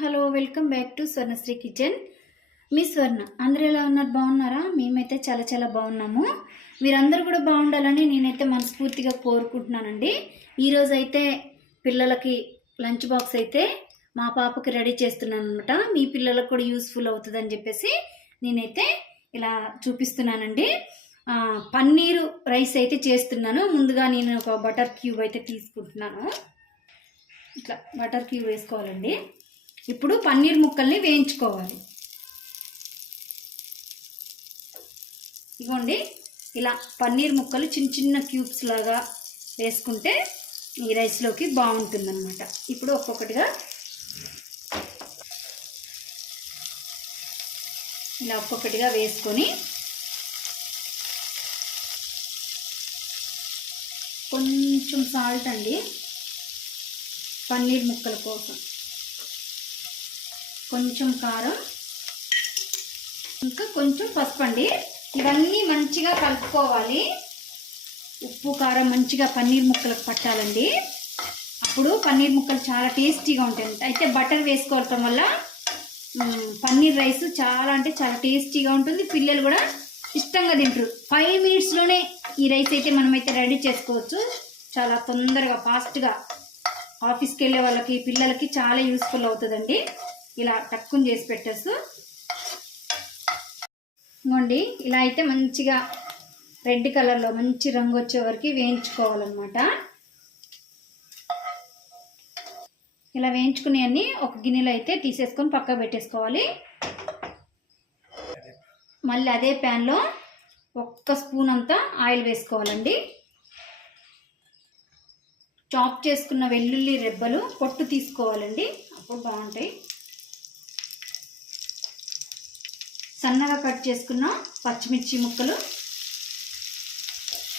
Hello welcome back to Swarnasri kitchen. మీ స్వర్ణ అందరూ ఎలా ఉన్నారు? బాగున్నారా? మేమైతే చాలా చాలా బాగున్నాము. మీరందరూ కూడా బాగుండాలని నేనైతే మనస్ఫూర్తిగా కోరుకుంటున్నానండి. ఈరోజు అయితే పిల్లలకి లంచ్ బాక్స్ అయితే మా పాపకి రెడీ చేస్తున్నాను అనమాట మీ పిల్లలకు కూడా యూస్ఫుల్ అవుతుందని చెప్పేసి నేనైతే ఇలా చూపిస్తున్నానండి. పన్నీరు రైస్ అయితే చేస్తున్నాను. ముందుగా నేను ఒక బటర్ క్యూబ్ అయితే తీసుకుంటున్నాను. ఇట్లా బటర్ క్యూబ్ వేసుకోవాలండి. ఇప్పుడు పన్నీర్ ముక్కల్ని వేయించుకోవాలి. ఇగోండి ఇలా పన్నీర్ ముక్కలు చిన్న చిన్న క్యూబ్స్ లాగా వేసుకుంటే ఈ రైస్లోకి బాగుంటుందన్నమాట. ఇప్పుడు ఒక్కొక్కటిగా ఇలా ఒక్కొక్కటిగా వేసుకొని కొంచెం సాల్ట్ అండి పన్నీర్ ముక్కల కోసం. కొంచెం కారం ఇంకా కొంచెం పసుపు అండి ఇవన్నీ మంచిగా కలుపుకోవాలి. ఉప్పు కారం మంచిగా పన్నీర్ ముక్కలకు పట్టాలండి. అప్పుడు పన్నీర్ ముక్కలు చాలా టేస్టీగా ఉంటాయి. అయితే బటర్ వేసుకోవటం వల్ల పన్నీర్ రైస్ చాలా అంటే చాలా టేస్టీగా ఉంటుంది. పిల్లలు కూడా ఇష్టంగా తింటారు. ఫైవ్ మినిట్స్లోనే ఈ రైస్ అయితే మనమైతే రెడీ చేసుకోవచ్చు. చాలా తొందరగా ఫాస్ట్గా. ఆఫీస్కి వెళ్ళే వాళ్ళకి పిల్లలకి చాలా యూస్ఫుల్ అవుతుందండి. ఇలా టక్కుని చేసి పెట్టచ్చు ఇంకోండి ఇలా అయితే మంచిగా రెడ్ కలర్లో మంచి రంగు వచ్చే వరకు వేయించుకోవాలన్నమాట. ఇలా వేయించుకునేవన్నీ ఒక గిన్నెలో అయితే తీసేసుకొని పక్క పెట్టేసుకోవాలి. మళ్ళీ అదే ప్యాన్లో ఒక్క స్పూన్ అంతా ఆయిల్ వేసుకోవాలండి. చాప్ చేసుకున్న వెల్లుల్లి రెబ్బలు పొట్టు తీసుకోవాలండి. అప్పుడు బాగుంటాయి. సన్నగా కట్ చేసుకున్న పచ్చిమిర్చి ముక్కలు.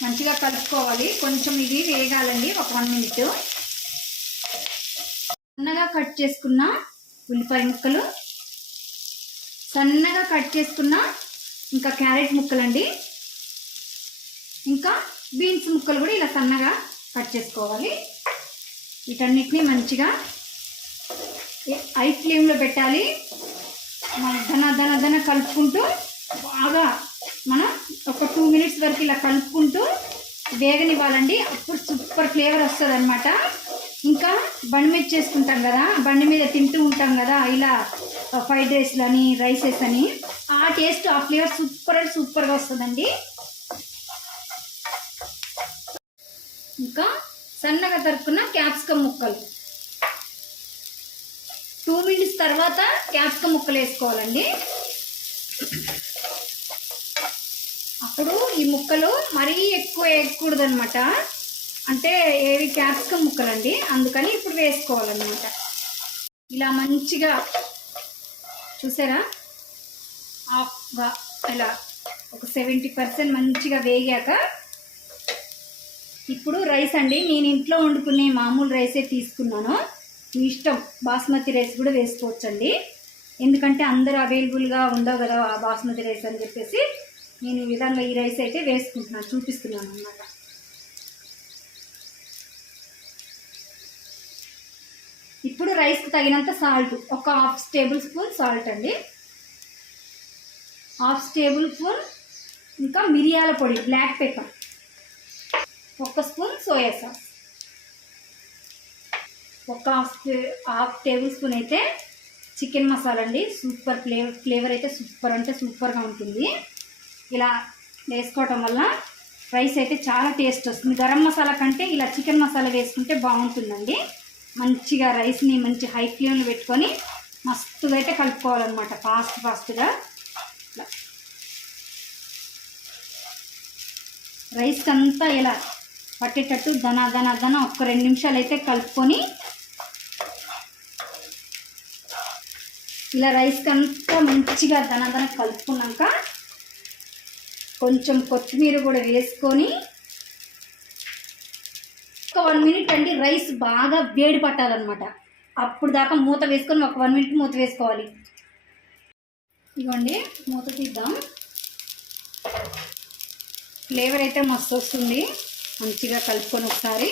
మంచిగా కలుపుకోవాలి. కొంచెం ఇది వేగాలండి ఒక వన్ మినిట్. సన్నగా కట్ చేసుకున్న ఉల్లిపాయ ముక్కలు. సన్నగా కట్ చేసుకున్న ఇంకా క్యారెట్ ముక్కలండి. ఇంకా బీన్స్ ముక్కలు కూడా ఇలా సన్నగా కట్ చేసుకోవాలి. వీటన్నిటిని మంచిగా ఐ ఫ్లేమ్లో పెట్టాలి. ధన ధన ధన కలుపుకుంటూ బాగా మనం ఒక టూ మినిట్స్ వరకు ఇలా కలుపుకుంటూ వేగనివ్వాలండి. అప్పుడు సూపర్ ఫ్లేవర్ వస్తుంది అనమాట ఇంకా బండి మీద చేసుకుంటాం కదా బండి మీద తింటూ ఉంటాం కదా ఇలా ఫ్రైడ్ రైస్లు అని రైసెస్ అని ఆ టేస్ట్ ఆ ఫ్లేవర్ సూపర్ అండ్ సూపర్గా వస్తుందండి. ఇంకా సన్నగా తరుక్కున్న క్యాప్సికమ్ ముక్కలు. టూ మినిట్స్ తర్వాత క్యాప్సికమ్ ముక్కలు వేసుకోవాలండి. అప్పుడు ఈ ముక్కలు మరీ ఎక్కువ వేయకూడదు అనమాట అంటే ఏవి క్యాప్సికమ్ ముక్కలండి. అందుకని ఇప్పుడు వేసుకోవాలన్నమాట. ఇలా మంచిగా చూసారా? హాఫ్గా ఇలా ఒక సెవెంటీ పర్సెంట్ మంచిగా వేగాక ఇప్పుడు రైస్ అండి. నేను ఇంట్లో వండుకునే మామూలు రైసే తీసుకున్నాను. మీ ఇష్టం. బాస్మతి రైస్ కూడా వేసుకోవచ్చండి. ఎందుకంటే అందరూ అవైలబుల్గా ఉండవు కదా ఆ బాస్మతి రైస్ అని చెప్పేసి నేను ఈ విధంగా ఈ రైస్ అయితే వేసుకుంటున్నాను చూపిస్తున్నాను అన్నమాట. ఇప్పుడు రైస్కి తగినంత సాల్ట్ ఒక హాఫ్ టేబుల్ స్పూన్ సాల్ట్ అండి. హాఫ్ టేబుల్ స్పూన్ ఇంకా మిరియాల పొడి బ్లాక్ పెప్పర్ ఒక స్పూన్ సోయా సాస్. ఒక హాఫ్ హాఫ్ టేబుల్ స్పూన్ అయితే చికెన్ మసాలా అండి. సూపర్ ఫ్లేవర్ ఫ్లేవర్ అయితే సూపర్ అంటే సూపర్గా ఉంటుంది. ఇలా వేసుకోవటం వల్ల రైస్ అయితే చాలా టేస్ట్ వస్తుంది. గరం మసాలా కంటే ఇలా చికెన్ మసాలా వేసుకుంటే బాగుంటుందండి. మంచిగా రైస్ని మంచి హై ఫ్లేమ్లో పెట్టుకొని మస్తుగా అయితే కలుపుకోవాలన్నమాట. ఫాస్ట్ ఫాస్ట్గా. రైస్ అంతా ఇలా పట్టేటట్టు ధన ధన ధన ఒక్క రెండు నిమిషాలు అయితే కలుపుకొని ఇలా రైస్కి అంతా మంచిగా దనదన కలుపుకున్నాక కొంచెం కొత్తిమీర కూడా వేసుకొని ఒక వన్ మినిట్ అండి రైస్ బాగా వేడి పట్టాలన్నమాట. అప్పుడు దాకా మూత వేసుకొని ఒక వన్ మినిట్ మూత వేసుకోవాలి. ఇవ్వండి మూత తీద్దాం. ఫ్లేవర్ అయితే మస్తు వస్తుంది. మంచిగా కలుపుకొని ఒకసారి.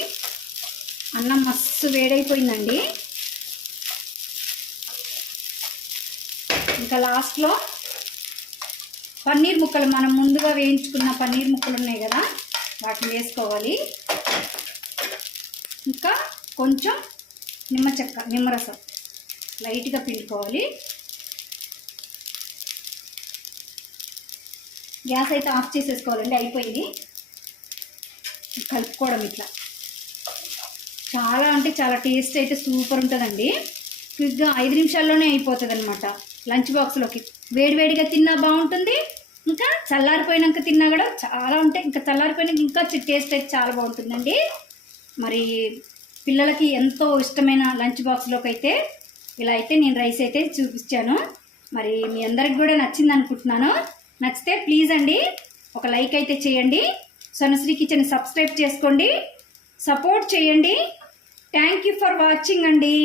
అన్నం మస్తు వేడైపోయిందండి. ఇంకా లాస్ట్లో పన్నీర్ ముక్కలు మనం ముందుగా వేయించుకున్న పన్నీర్ ముక్కలు ఉన్నాయి కదా వాటిని వేసుకోవాలి. ఇంకా కొంచెం నిమ్మ చెక్క నిమ్మరసం లైట్గా పిండుకోవాలి. గ్యాస్ అయితే ఆఫ్ చేసేసుకోవాలండి అయిపోయింది. కలుపుకోవడం ఇట్లా. చాలా అంటే చాలా టేస్ట్ అయితే సూపర్ ఉంటుందండి. క్విక్గా ఐదు నిమిషాల్లోనే అయిపోతుంది అనమాట లంచ్ బాక్స్లోకి. వేడివేడిగా తిన్నా బాగుంటుంది ఇంకా చల్లారిపోయినాక తిన్నా కూడా చాలా ఉంటాయి. ఇంకా చల్లారిపోయినాక ఇంకా టేస్ట్ అయితే చాలా బాగుంటుందండి. మరి పిల్లలకి ఎంతో ఇష్టమైన లంచ్ బాక్స్లోకి అయితే ఇలా అయితే నేను రైస్ అయితే చూపించాను మరి మీ అందరికి కూడా నచ్చింది అనుకుంటున్నాను. నచ్చితే ప్లీజ్ అండి ఒక లైక్ అయితే చేయండి. సొనశ్రీ కిచెన్ సబ్స్క్రైబ్ చేసుకోండి. సపోర్ట్ చేయండి. థ్యాంక్ యూ ఫర్ వాచింగ్ అండి.